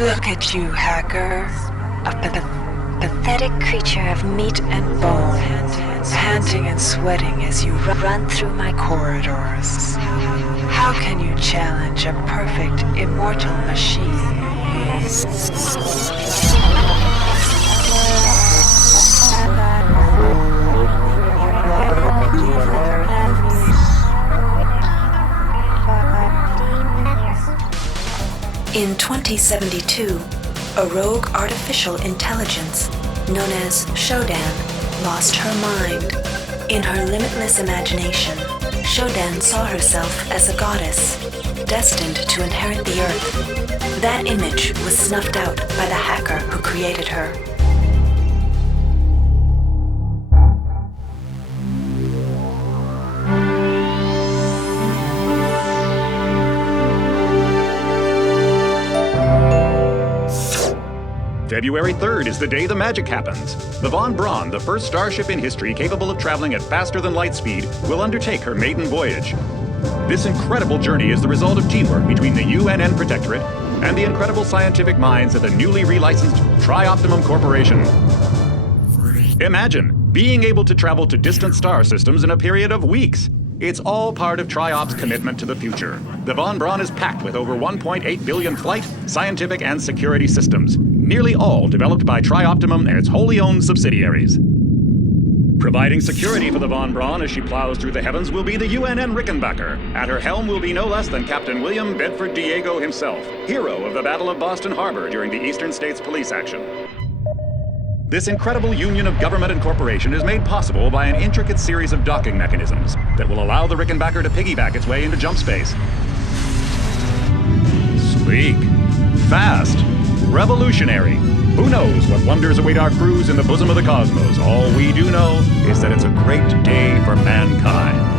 Look at you, hacker. Pathetic creature of meat and bone, panting and sweating as you run through my corridors. How can you challenge a perfect, immortal machine? In 2072, a rogue artificial intelligence known as SHODAN lost her mind. In her limitless imagination, SHODAN saw herself as a goddess, destined to inherit the earth. That image was snuffed out by the hacker who created her. February 3rd is the day the magic happens. The Von Braun, the first starship in history capable of traveling at faster than light speed, will undertake her maiden voyage. This incredible journey is the result of teamwork between the UNN Protectorate and the incredible scientific minds at the newly relicensed Tri-Optimum Corporation. Imagine being able to travel to distant star systems in a period of weeks. It's all part of Tri-Op's commitment to the future. The Von Braun is packed with over 1.8 billion flight, scientific, and security systems, nearly all developed by Tri-Optimum and its wholly owned subsidiaries. Providing security for the Von Braun as she plows through the heavens will be the UNN Rickenbacker. At her helm will be no less than Captain William Bedford Diego himself, hero of the Battle of Boston Harbor during the Eastern States Police action. This incredible union of government and corporation is made possible by an intricate series of docking mechanisms that will allow the Rickenbacker to piggyback its way into jump space. Sleek, fast, revolutionary. Who knows what wonders await our crews in the bosom of the cosmos? All we do know is that it's a great day for mankind.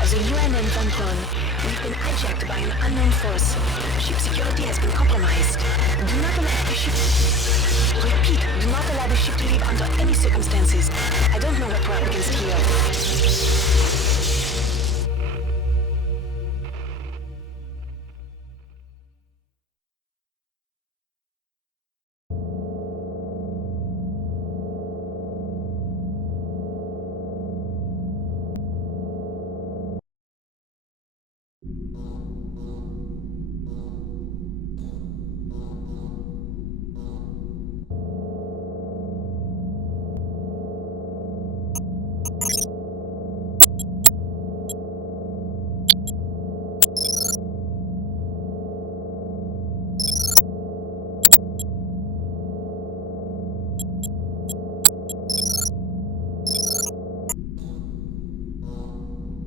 Of the UNN Von Braun, we've been hijacked by an unknown force. Ship security has been compromised. Do not allow the ship... Repeat, do not allow the ship to leave under any circumstances. I don't know what we're up against here.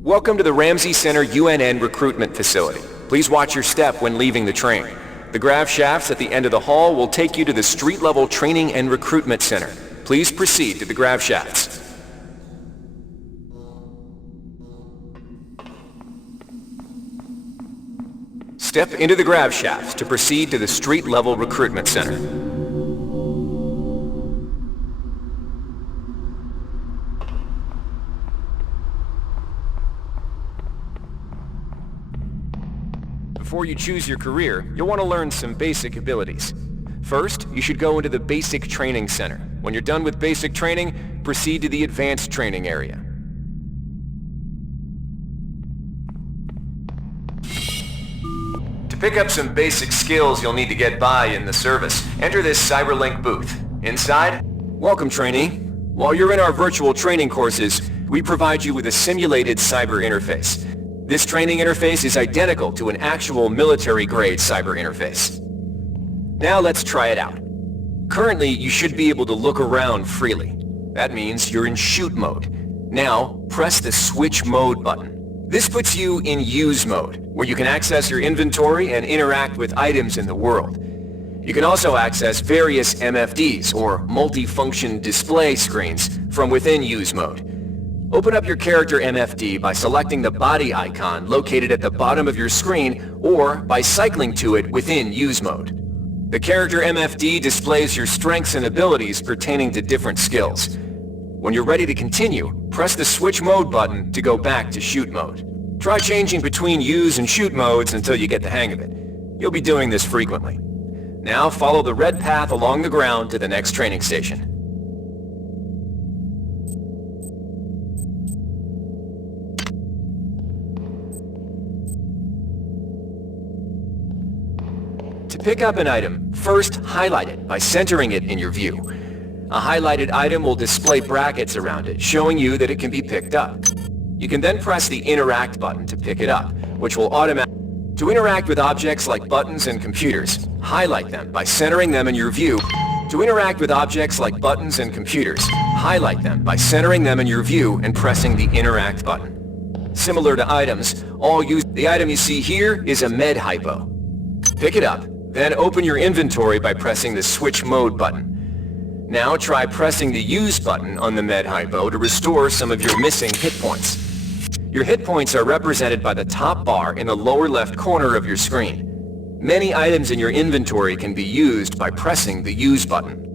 Welcome to the Ramsey Center UNN recruitment facility. Please watch your step when leaving the train. The grav shafts at the end of the hall will take you to the street-level training and recruitment center. Please proceed to the grav shafts. Step into the grav shafts to proceed to the street-level recruitment center. Before you choose your career, you'll want to learn some basic abilities. First, you should go into the Basic Training Center. When you're done with basic training, proceed to the Advanced Training area. To pick up some basic skills you'll need to get by in the service, enter this CyberLink booth. Inside, welcome trainee. While you're in our virtual training courses, we provide you with a simulated cyber interface. This training interface is identical to an actual military-grade cyber interface. Now let's try it out. Currently, you should be able to look around freely. That means you're in shoot mode. Now, press the switch mode button. This puts you in use mode, where you can access your inventory and interact with items in the world. You can also access various MFDs, or multi-function display screens, from within use mode. Open up your character MFD by selecting the body icon located at the bottom of your screen or by cycling to it within use mode. The character MFD displays your strengths and abilities pertaining to different skills. When you're ready to continue, press the switch mode button to go back to shoot mode. Try changing between use and shoot modes until you get the hang of it. You'll be doing this frequently. Now follow the red path along the ground to the next training station. To pick up an item, first highlight it by centering it in your view. A highlighted item will display brackets around it, showing you that it can be picked up. You can then press the Interact button to pick it up, which will To interact with objects like buttons and computers, highlight them by centering them in your view. To interact with objects like buttons and computers, highlight them by centering them in your view and pressing the Interact button. Similar to items, the item you see here is a med hypo. Pick it up, then open your inventory by pressing the Switch Mode button. Now try pressing the Use button on the med hypo to restore some of your missing hit points. Your hit points are represented by the top bar in the lower left corner of your screen. Many items in your inventory can be used by pressing the Use button.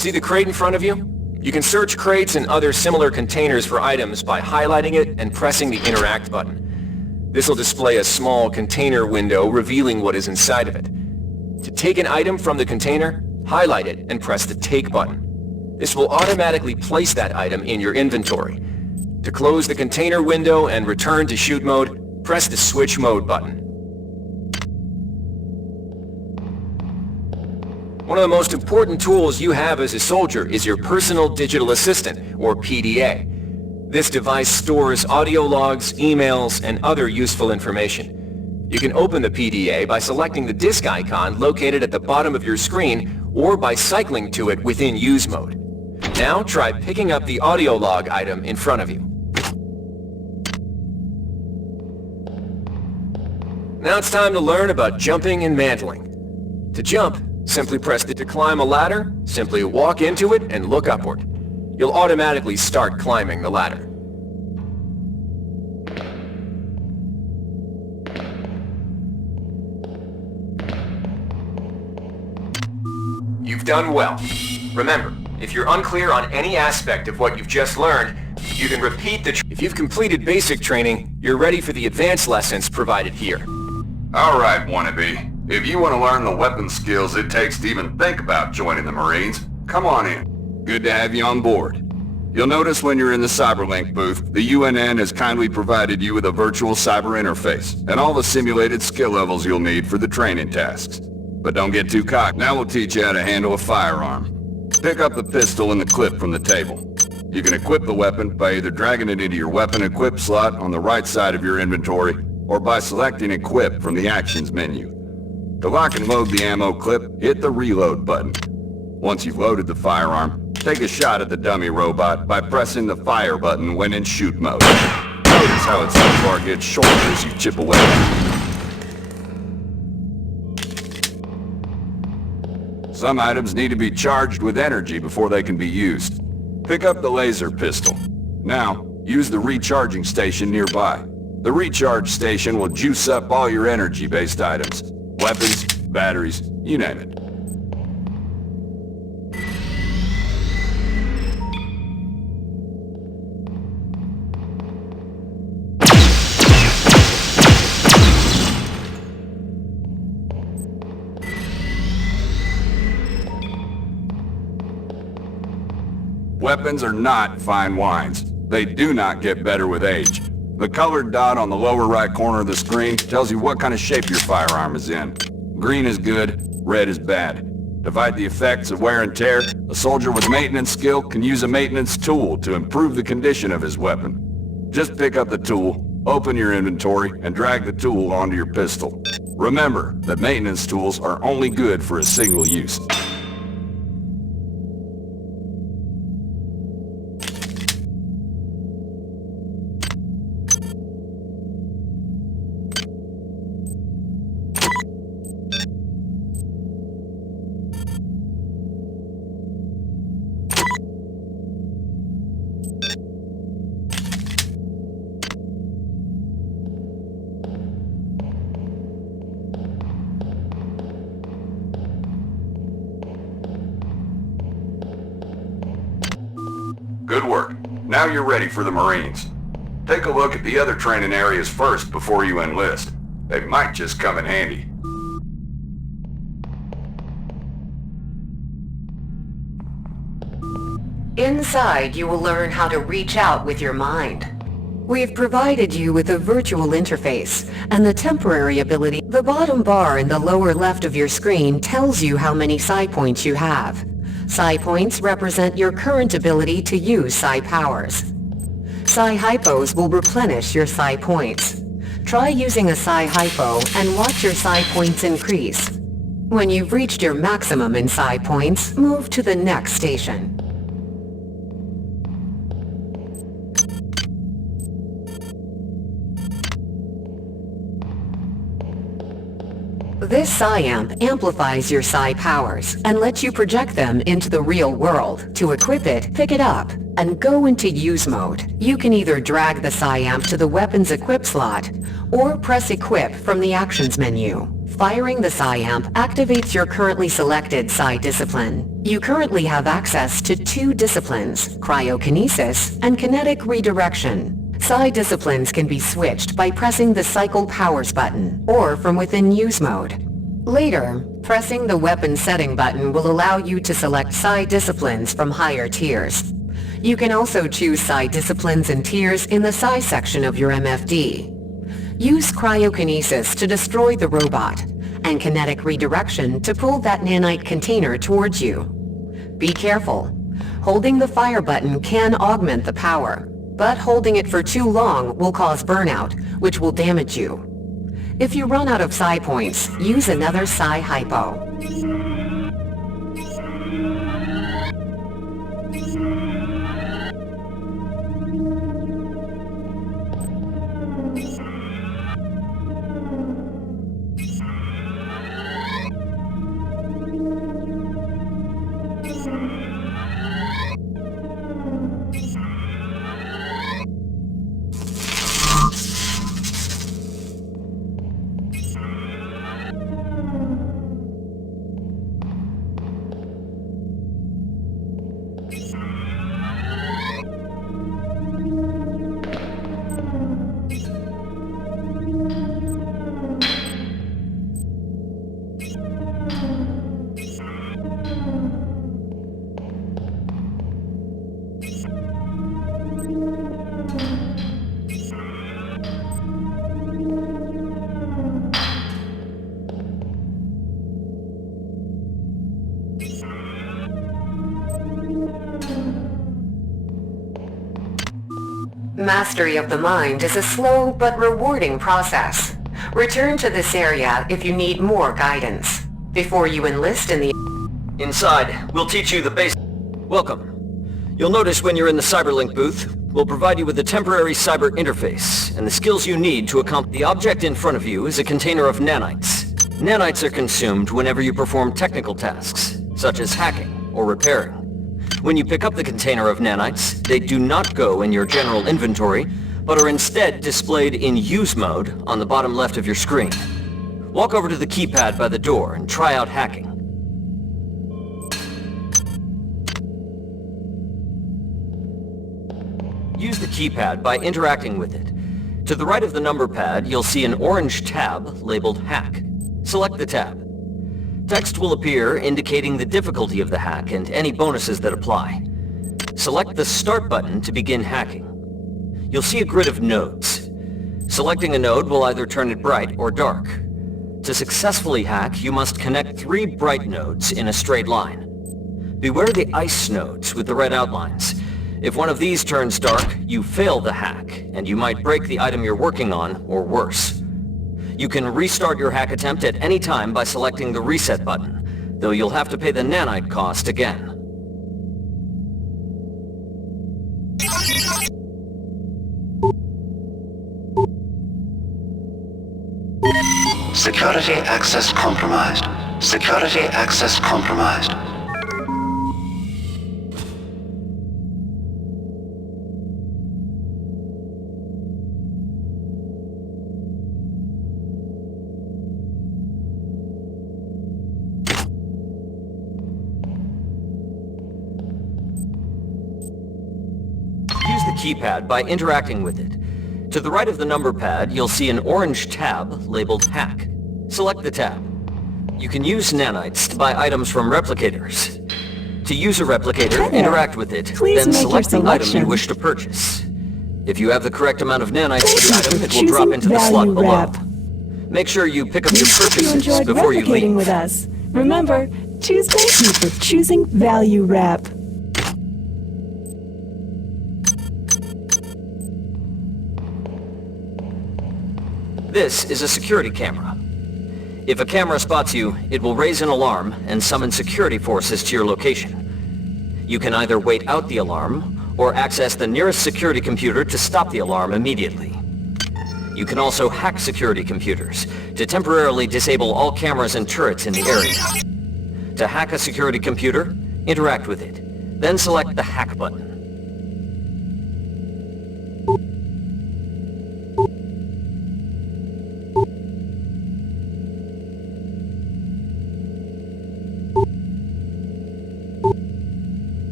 See the crate in front of you? You can search crates and other similar containers for items by highlighting it and pressing the Interact button. This will display a small container window revealing what is inside of it. To take an item from the container, highlight it and press the Take button. This will automatically place that item in your inventory. To close the container window and return to shoot mode, press the Switch Mode button. One of the most important tools you have as a soldier is your Personal Digital Assistant, or PDA. This device stores audio logs, emails, and other useful information. You can open the PDA by selecting the disk icon located at the bottom of your screen, or by cycling to it within Use mode. Now try picking up the audio log item in front of you. Now it's time to learn about jumping and mantling. To jump, simply press to climb a ladder, simply walk into it and look upward. You'll automatically start climbing the ladder. You've done well. Remember, if you're unclear on any aspect of what you've just learned, you can repeat If you've completed basic training, you're ready for the advanced lessons provided here. Alright, wannabe. If you want to learn the weapon skills it takes to even think about joining the Marines, come on in. Good to have you on board. You'll notice when you're in the Cyberlink booth, the UNN has kindly provided you with a virtual cyber interface and all the simulated skill levels you'll need for the training tasks. But don't get too cocky. Now we'll teach you how to handle a firearm. Pick up the pistol and the clip from the table. You can equip the weapon by either dragging it into your weapon equip slot on the right side of your inventory, or by selecting Equip from the Actions menu. To lock and load the ammo clip, hit the Reload button. Once you've loaded the firearm, take a shot at the dummy robot by pressing the Fire button when in shoot mode. Notice how its health bar gets shorter as you chip away. Some items need to be charged with energy before they can be used. Pick up the laser pistol. Now, use the recharging station nearby. The recharge station will juice up all your energy-based items. Weapons, batteries, you name it. Weapons are not fine wines. They do not get better with age. The colored dot on the lower right corner of the screen tells you what kind of shape your firearm is in. Green is good, red is bad. To fight the effects of wear and tear, a soldier with maintenance skill can use a maintenance tool to improve the condition of his weapon. Just pick up the tool, open your inventory, and drag the tool onto your pistol. Remember that maintenance tools are only good for a single use. Good work. Now you're ready for the Marines. Take a look at the other training areas first before you enlist. They might just come in handy. Inside, you will learn how to reach out with your mind. We've provided you with a virtual interface and the temporary ability. The bottom bar in the lower left of your screen tells you how many psi points you have. Psi points represent your current ability to use psi powers. Psi hypos will replenish your psi points. Try using a psi hypo and watch your psi points increase. When you've reached your maximum in psi points, move to the next station. This psi amp amplifies your psi powers and lets you project them into the real world. To equip it, pick it up and go into use mode. You can either drag the psi amp to the weapons equip slot or press equip from the actions menu. Firing the psi amp activates your currently selected psi discipline. You currently have access to 2 disciplines, cryokinesis and kinetic redirection. Psi disciplines can be switched by pressing the Cycle Powers button, or from within use mode. Later, pressing the weapon setting button will allow you to select Psi disciplines from higher tiers. You can also choose Psi disciplines and tiers in the Psi section of your MFD. Use cryokinesis to destroy the robot, and kinetic redirection to pull that nanite container towards you. Be careful. Holding the fire button can augment the power, but holding it for too long will cause burnout, which will damage you. If you run out of psi points, use another psi hypo. Mastery of the mind is a slow but rewarding process. Return to this area if you need more guidance. Before you enlist in the... Inside, we'll teach you the basics. Welcome. You'll notice when you're in the Cyberlink booth, we'll provide you with a temporary cyber interface and the skills you need to accomplish. The object in front of you is a container of nanites. Nanites are consumed whenever you perform technical tasks, such as hacking or repairing. When you pick up the container of nanites, they do not go in your general inventory, but are instead displayed in use mode on the bottom left of your screen. Walk over to the keypad by the door and try out hacking. Use the keypad by interacting with it. To the right of the number pad, you'll see an orange tab labeled Hack. Select the tab. Text will appear indicating the difficulty of the hack and any bonuses that apply. Select the Start button to begin hacking. You'll see a grid of nodes. Selecting a node will either turn it bright or dark. To successfully hack, you must connect 3 bright nodes in a straight line. Beware the ice nodes with the red outlines. If one of these turns dark, you fail the hack, and you might break the item you're working on, or worse. You can restart your hack attempt at any time by selecting the Reset button, though you'll have to pay the nanite cost again. Security access compromised. Security access compromised. keypad by interacting with it. To the right of the number pad, you'll see an orange tab labeled Hack. Select the tab. You can use nanites to buy items from replicators. To use a replicator, interact with it, then select the item you wish to purchase. If you have the correct amount of nanites for the item, it will drop into the slot below. Make sure you pick up your purchases before you leave. With us. Remember, choose thank you for choosing Value Wrap. This is a security camera. If a camera spots you, it will raise an alarm and summon security forces to your location. You can either wait out the alarm, or access the nearest security computer to stop the alarm immediately. You can also hack security computers to temporarily disable all cameras and turrets in the area. To hack a security computer, interact with it, then select the Hack button.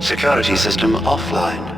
Security system offline.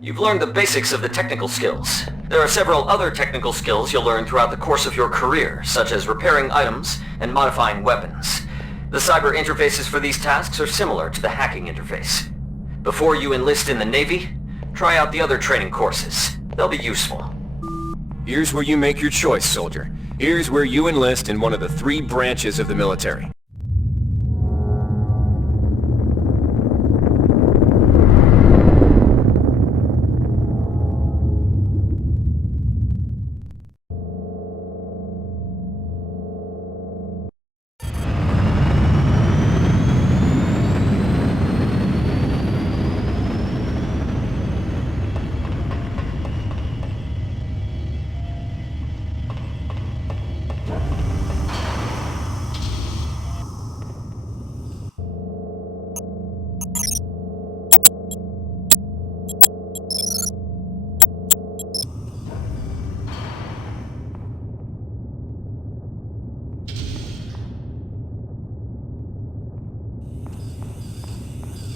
You've learned the basics of the technical skills. There are several other technical skills you'll learn throughout the course of your career, such as repairing items and modifying weapons. The cyber interfaces for these tasks are similar to the hacking interface. Before you enlist in the Navy, try out the other training courses. They'll be useful. Here's where you make your choice, soldier. Here's where you enlist in one of the 3 branches of the military.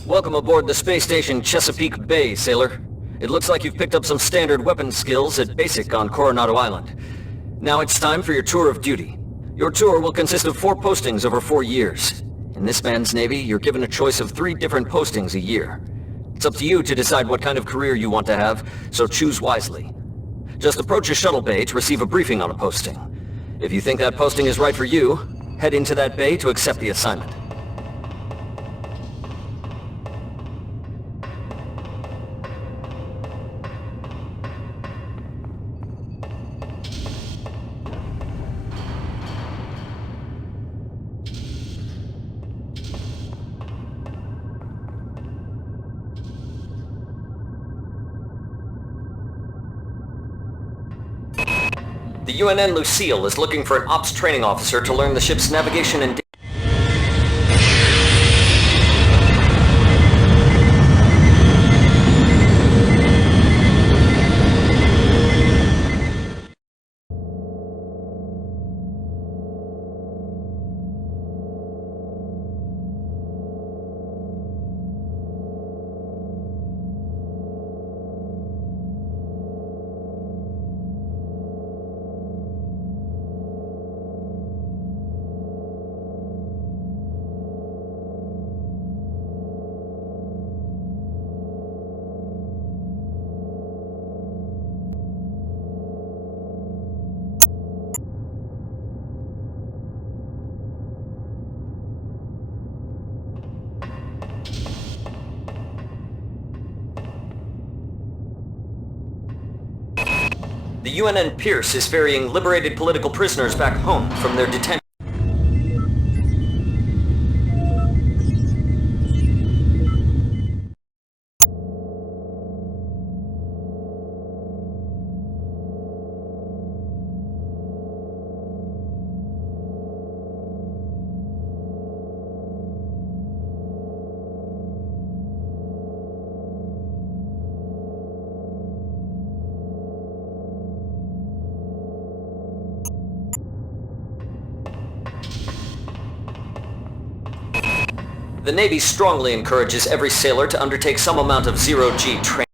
Welcome aboard the space station Chesapeake Bay, sailor. It looks like you've picked up some standard weapons skills at Basic on Coronado Island. Now it's time for your tour of duty. Your tour will consist of 4 postings over 4 years. In this man's Navy, you're given a choice of 3 different postings a year. It's up to you to decide what kind of career you want to have, so choose wisely. Just approach a shuttle bay to receive a briefing on a posting. If you think that posting is right for you, head into that bay to accept the assignment. The UNN Lucille is looking for an ops training officer to learn the ship's navigation and The UNN Pierce is ferrying liberated political prisoners back home from their detention. The Navy strongly encourages every sailor to undertake some amount of zero-G training.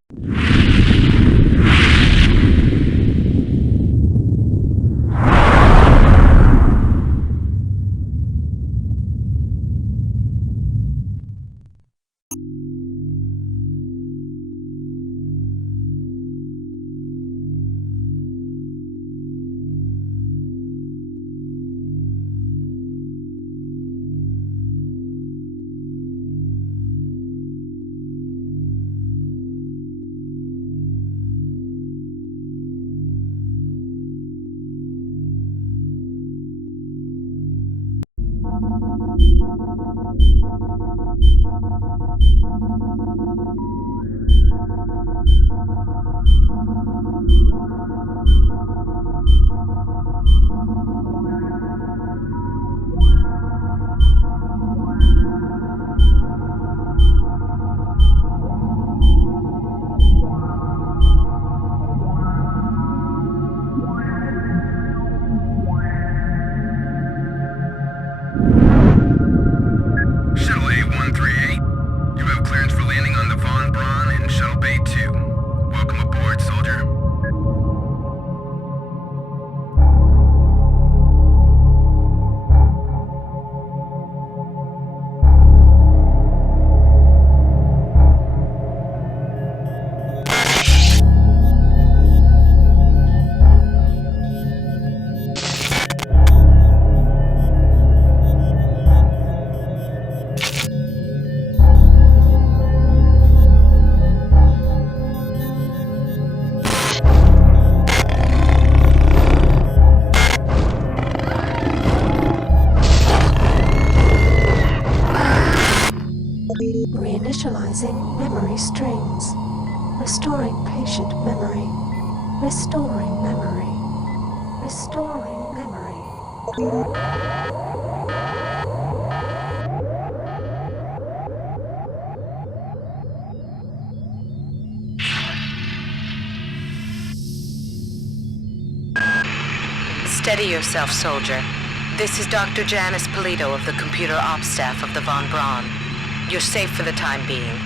Reinitializing memory strings. Restoring patient memory. Restoring memory. Restoring memory. Steady yourself, soldier. This is Dr. Janice Polito of the Computer Ops Staff of the Von Braun. You're safe for the time being.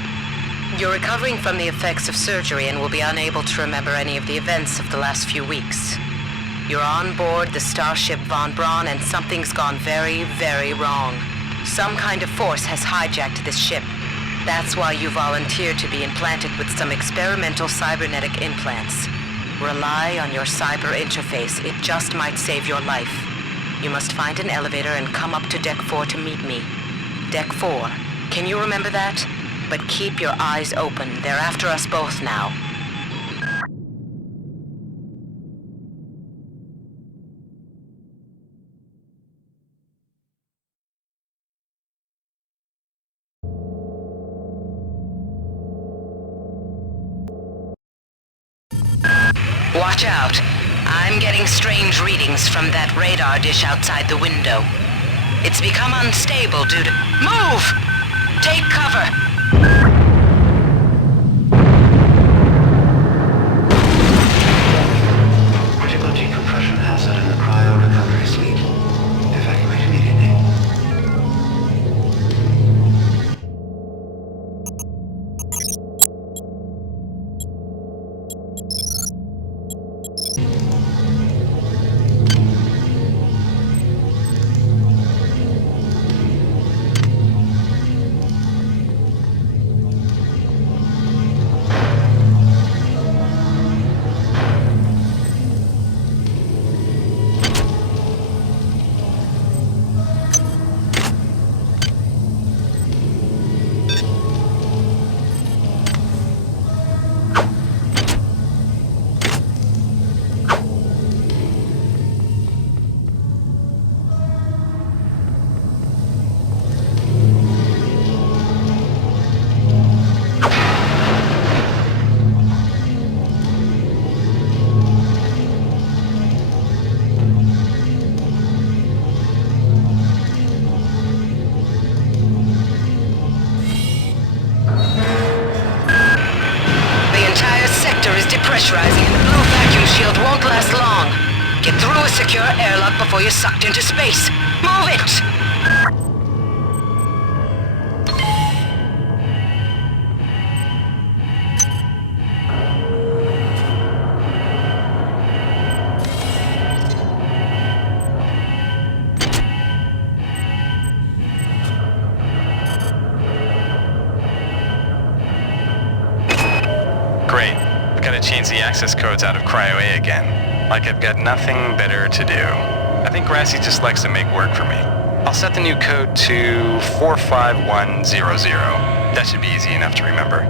You're recovering from the effects of surgery and will be unable to remember any of the events of the last few weeks. You're on board the starship Von Braun and something's gone very, very wrong. Some kind of force has hijacked this ship. That's why you volunteered to be implanted with some experimental cybernetic implants. Rely on your cyber interface. It just might save your life. You must find an elevator and come up to Deck 4 to meet me. Deck 4. Can you remember that? But keep your eyes open. They're after us both now. Watch out. I'm getting strange readings from that radar dish outside the window. It's become unstable due to... Move! Take cover! Critical decompression hazard in the cryo recovery suite. Evacuate immediately. Pressurizing and the blue vacuum shield won't last long. Get through a secure airlock before you're sucked into space. Move it! to change the access codes out of Cryo A again. Like I've got nothing better to do. I think Grassy just likes to make work for me. I'll set the new code to 45100. That should be easy enough to remember.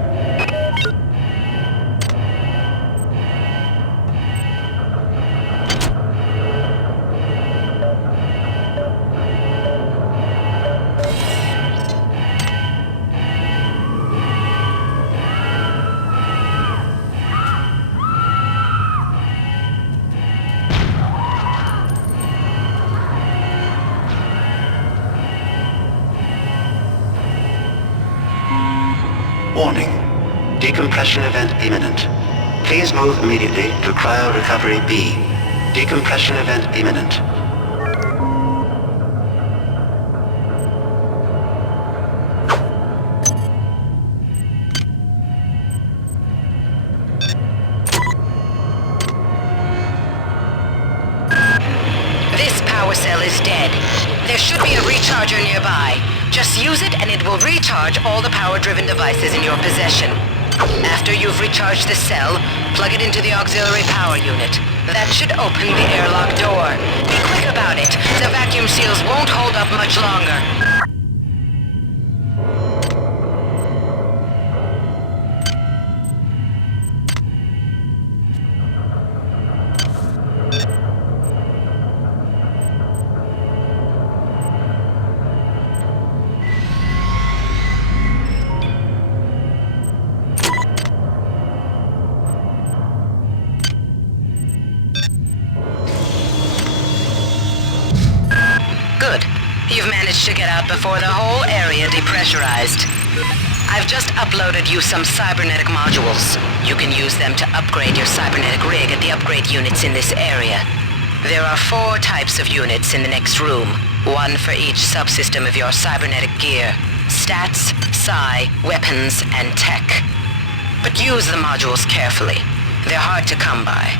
Warning. Decompression event imminent. Please move immediately to cryo recovery B. Decompression event imminent. This power cell is dead. There should be a recharger nearby. Just use it and it will recharge all the power-driven devices in your possession. After you've recharged the cell, plug it into the auxiliary power unit. That should open the airlock door. Be quick about it. The vacuum seals won't hold up much longer. Good. You've managed to get out before the whole area depressurized. I've just uploaded you some cybernetic modules. You can use them to upgrade your cybernetic rig at the upgrade units in this area. There are 4 types of units in the next room, one for each subsystem of your cybernetic gear. Stats, psi, weapons, and tech. But use the modules carefully. They're hard to come by.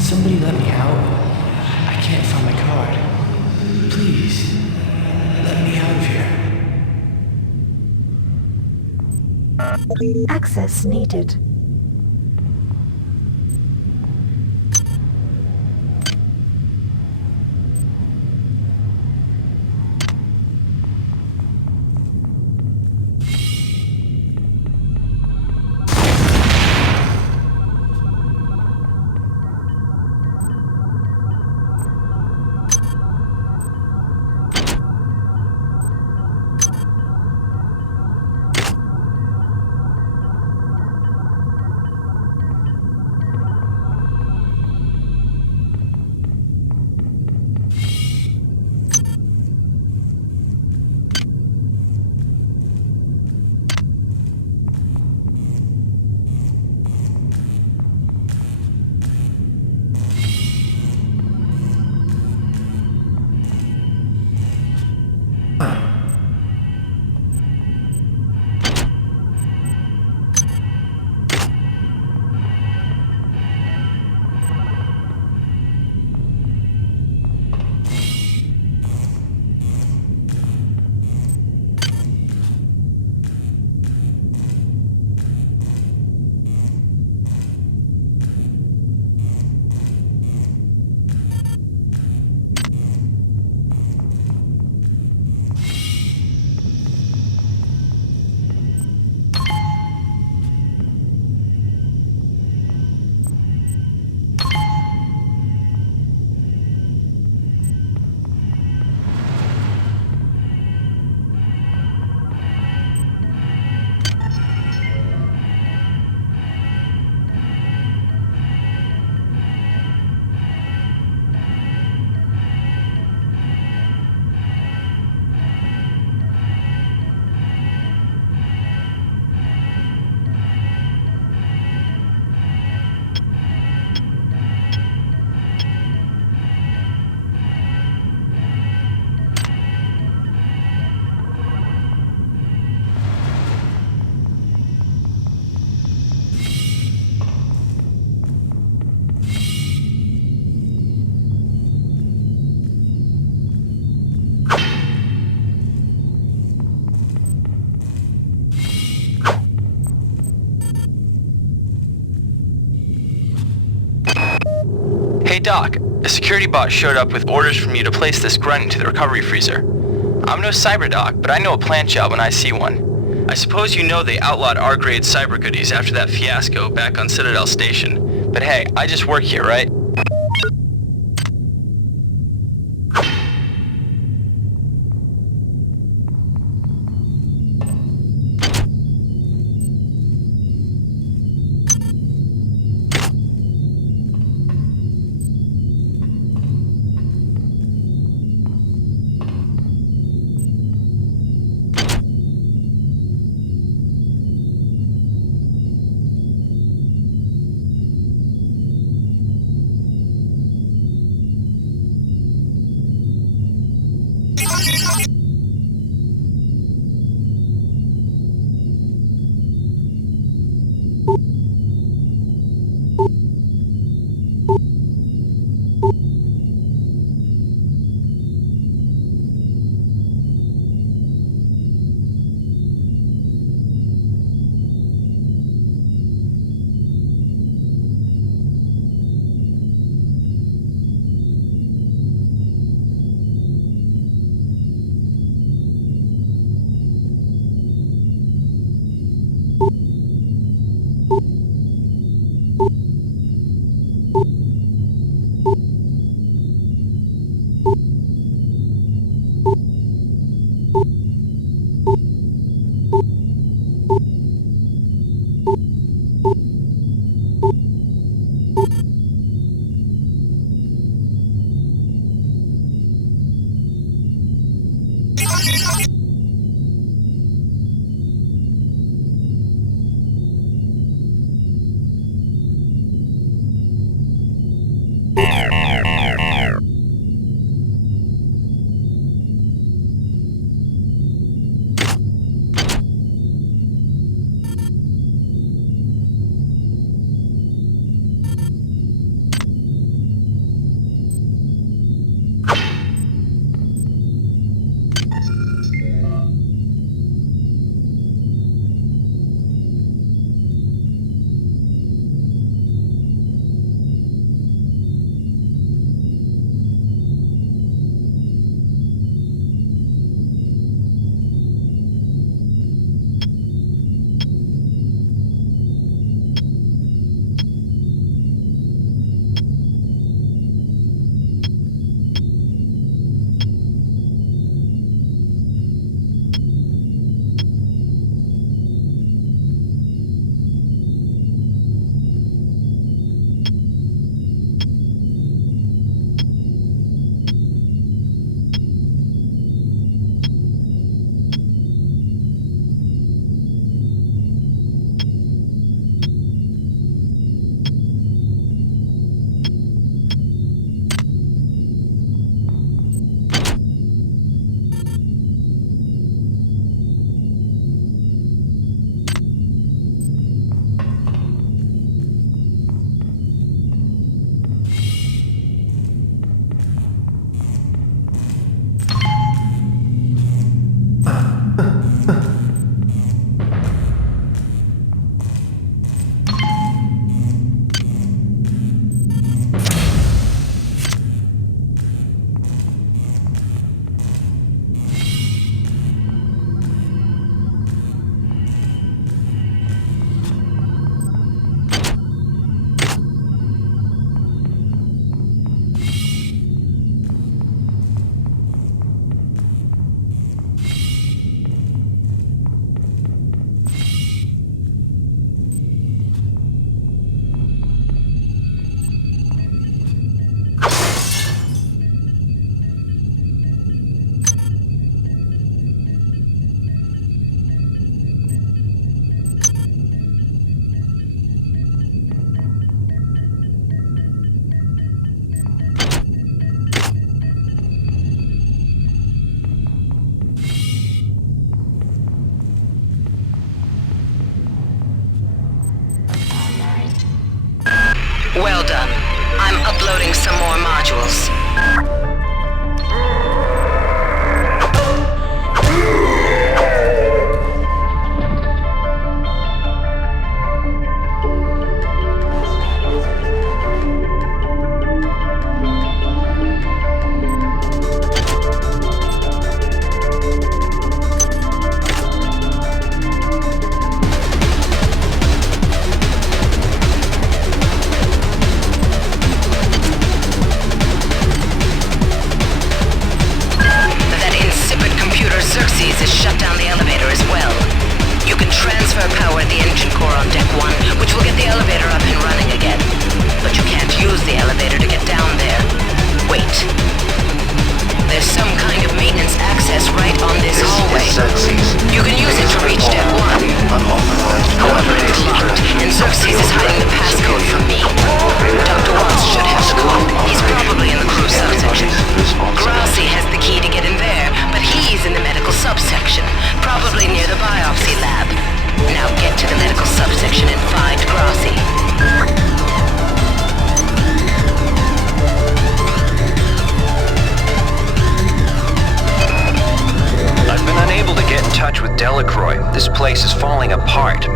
Somebody let me out. I can't find my card. Please, let me out of here. Access needed. Doc, a security bot showed up with orders from you to place this grunt into the recovery freezer. I'm no cyber doc, but I know a plant job when I see one. I suppose you know they outlawed R-grade cyber goodies after that fiasco back on Citadel Station. But hey, I just work here, right? Well done. I'm uploading some more modules.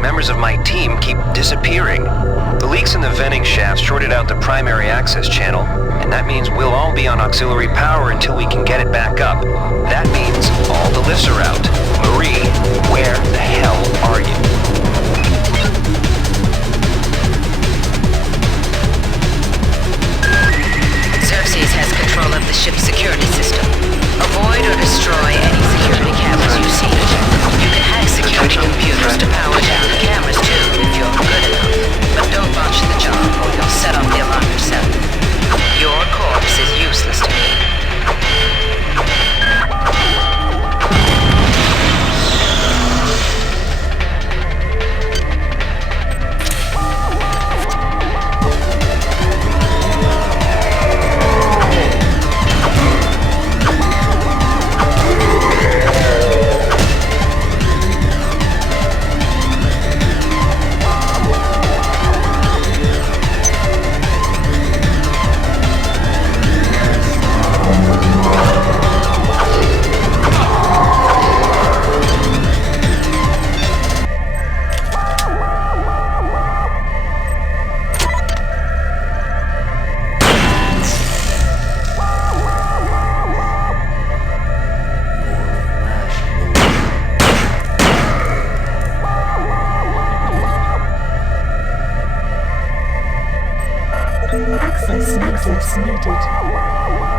Members of my team keep disappearing. The leaks in the venting shaft shorted out the primary access channel, and that means we'll all be on auxiliary power until we can get it back up. That means all the lifts are out. Marie, where the hell are you? Xerxes has control of the ship's security system. Avoid or destroy any security cameras you see. You can hack security computers to power down the cameras too, if you're good enough. But don't botch the job, or you'll set off the alarm yourself. Your corpse is useless to me. Access needed.